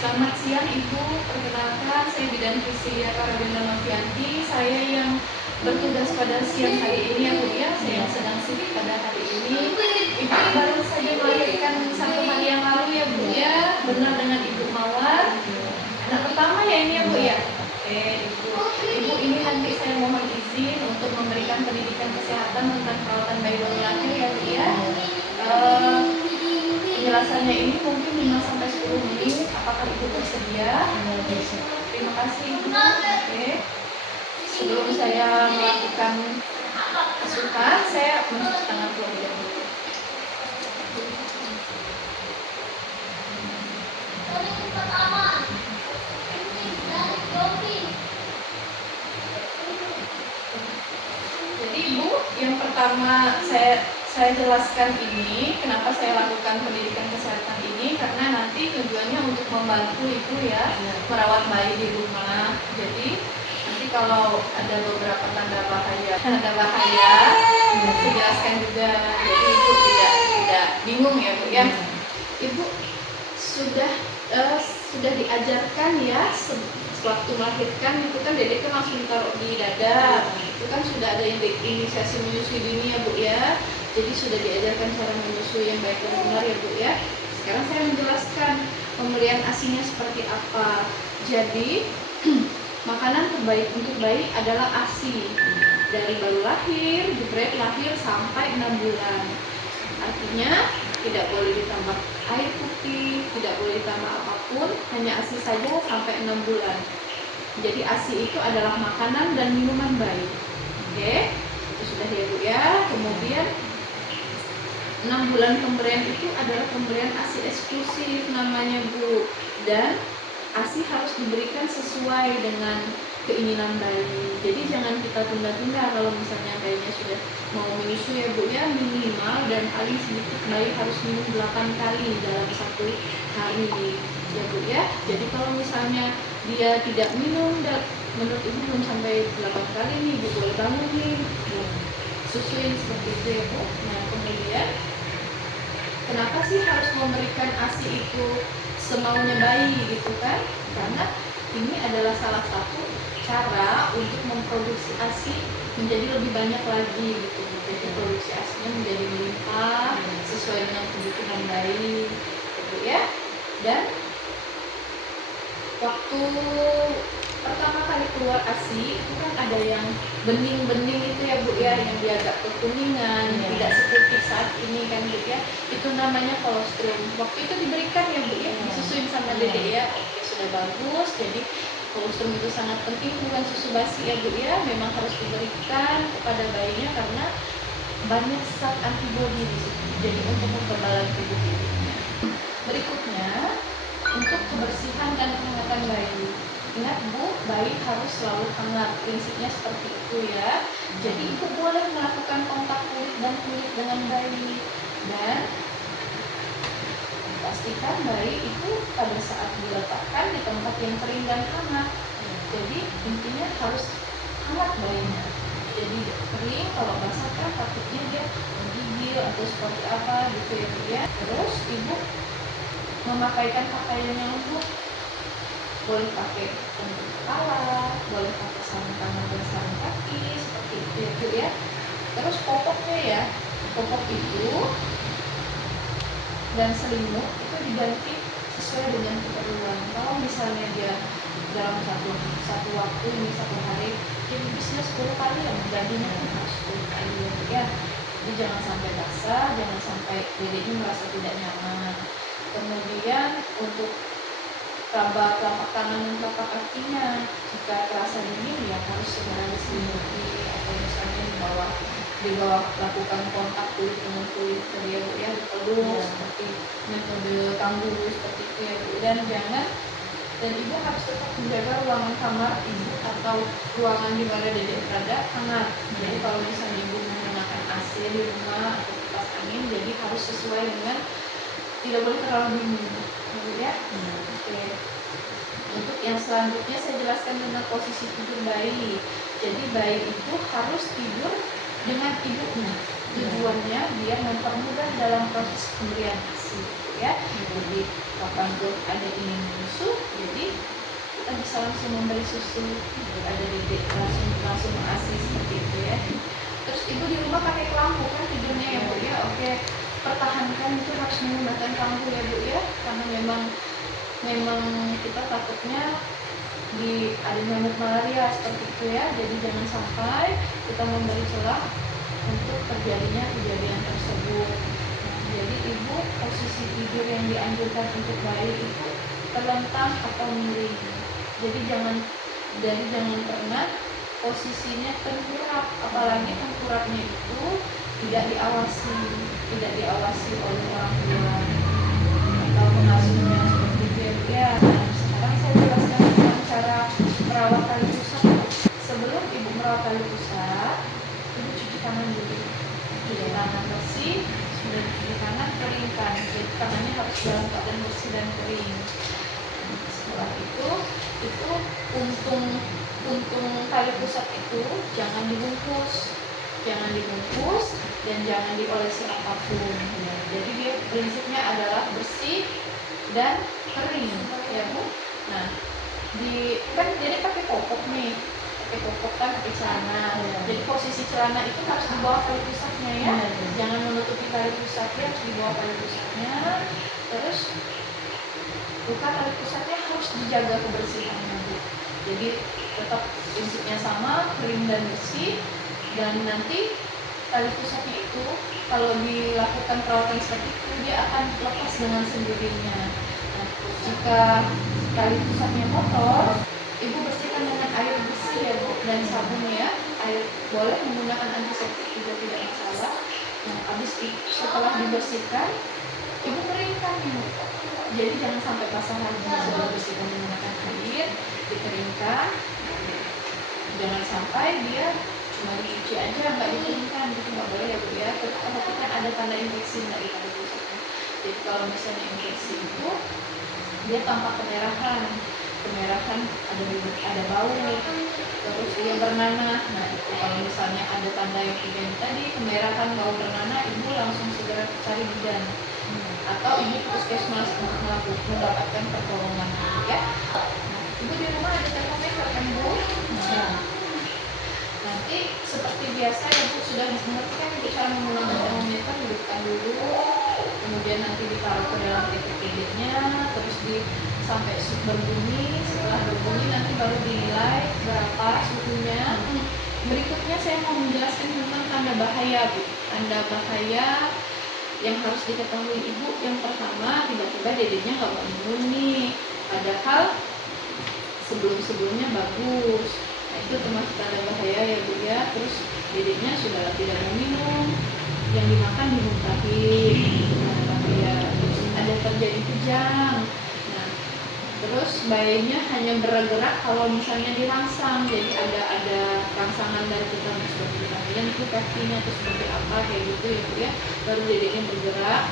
Selamat siang Ibu, perkenalkan saya Bidan Priscilia Karolina Novianti. Saya yang bertugas pada siang hari ini ya Bu ya, saya yang sedang sibuk pada hari ini. Ibu baru saja melahirkan 1 hari yang lalu ya Bu ya, benar dengan Ibu Mawar. Anak pertama ya ini ya Bu ya. Oke Ibu ini nanti saya mohon izin untuk memberikan pendidikan kesehatan tentang perawatan bayi baru lahir ya Bu ya. Penjelasannya ini mungkin 5-10 menit. Apakah Ibu bersedia? Terima kasih Ibu. Oke. Sebelum saya melakukan asupan, saya mencuci tangan terlebih dahulu. Jadi Ibu, yang pertama saya jelaskan ini, kenapa saya lakukan pendidikan kesehatan ini, karena nanti tujuannya untuk membantu Ibu ya merawat bayi di rumah. Jadi nanti kalau ada beberapa tanda bahaya, saya jelaskan juga. Jadi Ibu tidak bingung ya Bu ya. Ibu sudah diajarkan ya waktu melahirkan itu kan dedek kan langsung taruh di dada, itu kan sudah ada inisiasi menyusui dini ya Bu ya. Jadi sudah diajarkan cara menyusui yang baik dan benar ya Bu ya. Sekarang saya menjelaskan pemberian ASI-nya seperti apa. Jadi makanan terbaik untuk bayi adalah ASI dari baru lahir, jebret lahir sampai 6 bulan. Artinya tidak boleh ditambah air putih, tidak boleh ditambah apapun, hanya ASI saja sampai 6 bulan. Jadi ASI itu adalah makanan dan minuman bayi. Oke, itu sudah ya Bu ya. Kemudian 6 bulan pemberian itu adalah pemberian ASI eksklusif namanya Bu. Dan ASI harus diberikan sesuai dengan keinginan bayi. Jadi jangan kita tunda-tunda kalau misalnya bayinya sudah mau menyusui ya Bu ya, minimal dan paling sedikit bayi harus minum 8 kali dalam 1 hari ya Bu ya. Jadi kalau misalnya dia tidak minum, menurut Ibu belum sampai 8 kali nih, Ibu boleh bangun nih, susuin seperti itu ya Bu. Nah kemudian kenapa sih harus memberikan ASI itu semaunya bayi gitu kan? Karena ini adalah salah satu cara untuk memproduksi ASI menjadi lebih banyak lagi gitu. Jadi produksi ASINya menjadi melimpah sesuai dengan kebutuhan bayi gitu ya. Dan waktu pertama kali keluar ASI itu kan ada yang bening-bening itu ya Bu ya, yang dia agak kekuningan, tidak seperti saat ini kan Bu ya. Itu namanya kolostrum. Waktu itu diberikan ya Bu ya, disusuin sama Dede ya. Oke, sudah bagus. Jadi kolostrum itu sangat penting, bukan susu basi ya Bu ya. Memang harus diberikan kepada bayinya karena banyak zat antibodi di situ. Jadi untuk kekebalan tubuh tubuhnya. Berikutnya untuk kebersihan dan kehangatan bayi. Ingat Bu, bayi harus selalu hangat, prinsipnya seperti itu ya. Jadi Ibu boleh melakukan kontak kulit dan kulit dengan bayi. Dan pastikan bayi itu pada saat diletakkan di tempat yang kering dan hangat. Jadi intinya harus hangat bayinya. Jadi kering, kalau basah kan takutnya dia menggigil atau seperti apa gitu ya Bu ya. Terus Ibu memakaikan pakaian yang lembut. Boleh pakai untuk kepala, boleh pakai sarung tangan dan sarung kaki seperti itu ya Bu ya. Terus popoknya ya, popok itu dan selimut itu diganti sesuai dengan keperluan. Kalau misalnya dia dalam satu waktu ini 1 hari jadi bisa 10 kali ya, gantinya kan harus 10 kali ya Bu ya. Jadi jangan sampai basah, jangan sampai dedeknya merasa tidak nyaman. Kemudian untuk telapak tangan dan telapak kakinya jika terasa dingin ya harus segera diselimuti, atau misalnya di bawah lakukan kontak kulit dengan kulit tadi ya Bu ya, dipeluk seperti metode kangguru seperti itu ya Bu. Dan Ibu harus tetap menjaga ruangan kamar Ibu atau ruangan di mana dedek berada hangat. Jadi kalau misalnya Ibu menggunakan AC di rumah atau kipas angin, jadi harus sesuai dengan, tidak boleh terlalu dingin ya. Oke. Untuk yang selanjutnya saya jelaskan tentang posisi tidur bayi. Jadi bayi itu harus tidur dengan ibunya. Tujuannya dia mempermudah dalam proses pemberian ASI ya. Jadi kapan tuh ada ingin menyusu, jadi kita bisa langsung memberi susu. Ada dedek langsung ASI seperti itu ya. Terus ibu di rumah pakai lampu kan tidurnya ya Bu ya. Oke, pertahankan itu harus menggunakan lampu ya Bu ya, karena memang kita takutnya ada nyamuk malaria seperti itu ya. Jadi jangan sampai kita memberi celah untuk terjadinya kejadian tersebut. Jadi ibu posisi tidur yang dianjurkan untuk bayi itu terlentang atau miring. Jadi jangan pernah posisinya tengkurap, apalagi tengkurapnya itu tidak diawasi oleh orang tua atau pengasuhnya seperti itu ya. Nah, sekarang saya jelaskan tentang cara merawat tali pusat. Sebelum ibu merawat tali pusat, ibu cuci tangan dulu. Cuci tangan bersih, sudah cuci tangan, keringkan. Jadi tangannya harus dalam keadaan bersih dan kering. Setelah itu untung tali pusat itu jangan dibungkus dan jangan diolesi apapun. Jadi dia prinsipnya adalah bersih dan kering ya Bu. Nah, jadi pakai popok nih, kan pakai celana. Jadi posisi celana itu harus di bawah tali pusatnya ya. Jangan menutupi tali pusatnya, harus di bawah tali pusatnya. Terus tali pusatnya harus dijaga kebersihannya Bu. Jadi tetap prinsipnya sama, kering dan bersih. Dan nanti tali pusatnya itu kalau dilakukan perawatan seperti itu dia akan lepas dengan sendirinya. Nah, jika tali pusatnya kotor, ibu bersihkan dengan air bersih ya Bu, dan sabun ya. Air boleh menggunakan antiseptik juga tidak masalah. Nah, setelah dibersihkan, ibu keringkan ya. Jadi jangan sampai basah lagi. Sudah bersihkan menggunakan air, dikeringkan. Jangan sampai dia cuma dicuci aja, nggak dikeringkan, gitu nggak boleh ya Bu ya. Perhatikan ada tanda infeksi nggak di tali pusatnya. Jadi kalau misalnya infeksi itu dia tampak kemerahan, ada bau, terus dia bernanah. Nah itu kalau misalnya ada tanda yang tadi kemerahan, bau, bernanah, ibu langsung segera cari bidan atau ibu ke puskesmas untuk mendapatkan pertolongan ya. Nah, ibu di rumah ada termometer kan Bu? Nah, nanti seperti biasa ya Bu, sudah mengerti kan ibu cara menggunakan termometer. Hidupkan dulu, kemudian nanti ditaruh ke dalam titik-titiknya, terus sampai berbunyi. Setelah berbunyi nanti baru dinilai berapa suhunya. Berikutnya saya mau menjelaskan tentang tanda bahaya Bu. Tanda bahaya yang harus diketahui ibu, yang pertama, tiba-tiba dedenya nggak mau minum nih, padahal sebelumnya bagus. Nah itu termasuk tanda bahaya ya Bu ya. Terus dedenya sudah tidak mau minum, yang dimakan dimuntahin, tanda bahaya. Terus ada terjadi kejang. Nah terus bayinya hanya bergerak kalau misalnya dirangsang, jadi ada rangsangan dari kita seperti kemudian itu kakinya atau seperti apa kayak gitu ya Bu ya, baru dedenya bergerak.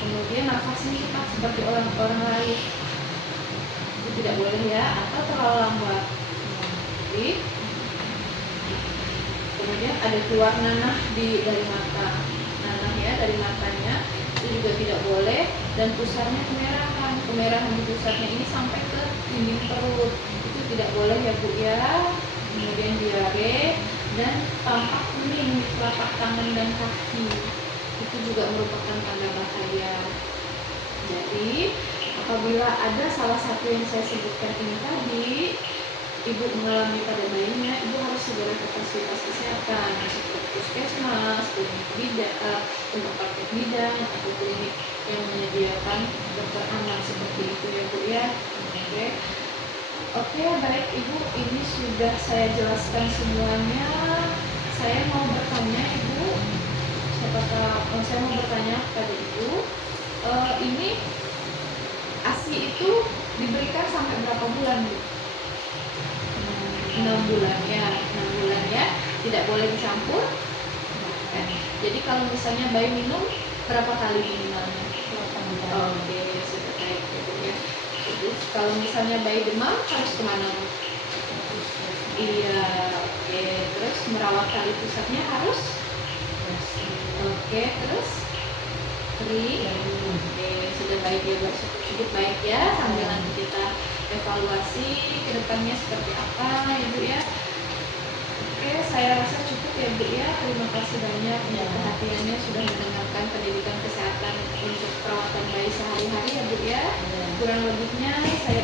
Kemudian nafasnya cepat seperti orang lain, itu tidak boleh ya, atau terlalu lambat. Jadi kemudian ada keluar nanah dari mata, nanah ya dari matanya, itu juga tidak boleh. Dan pusarnya kemerahan di pusarnya ini sampai ke dinding perut, itu tidak boleh ya Bu ya. Kemudian diare dan tampak kuning di telapak tangan dan kaki, itu juga merupakan tanda bahaya. Jadi apabila ada salah satu yang saya sebutkan ini tadi, ibu mengalami pada bayinya, ibu harus segera ke fasilitas kesehatan seperti puskesmas, klinik bidan, tempat praktek bidan, atau klinik yang menyediakan dokter anak seperti itu ya Bu ya. Oke, baik Ibu, ini sudah saya jelaskan semuanya. Saya mau bertanya Ibu, saya mau bertanya kepada Ibu, ini ASI itu diberikan sampai berapa bulan Bu? 6 bulan ya, tidak boleh dicampur. Jadi kalau misalnya bayi minum berapa kali minimalnya? Oke, sudah baik gitu ya. Jadi kalau misalnya bayi demam harus kemana Bu? Iya, oke. Terus merawat tali pusatnya harus? Oke, terus kering Oke, sudah baik ya, cukup baik ya. Sambil nanti kita evaluasi ke depannya seperti apa ya Bu ya. Oke, saya rasa cukup ya Bu ya. Terima kasih banyak untuk perhatiannya sudah mendengarkan pendidikan kesehatan untuk perawatan bayi sehari-hari ya Bu ya. Kurang lebihnya saya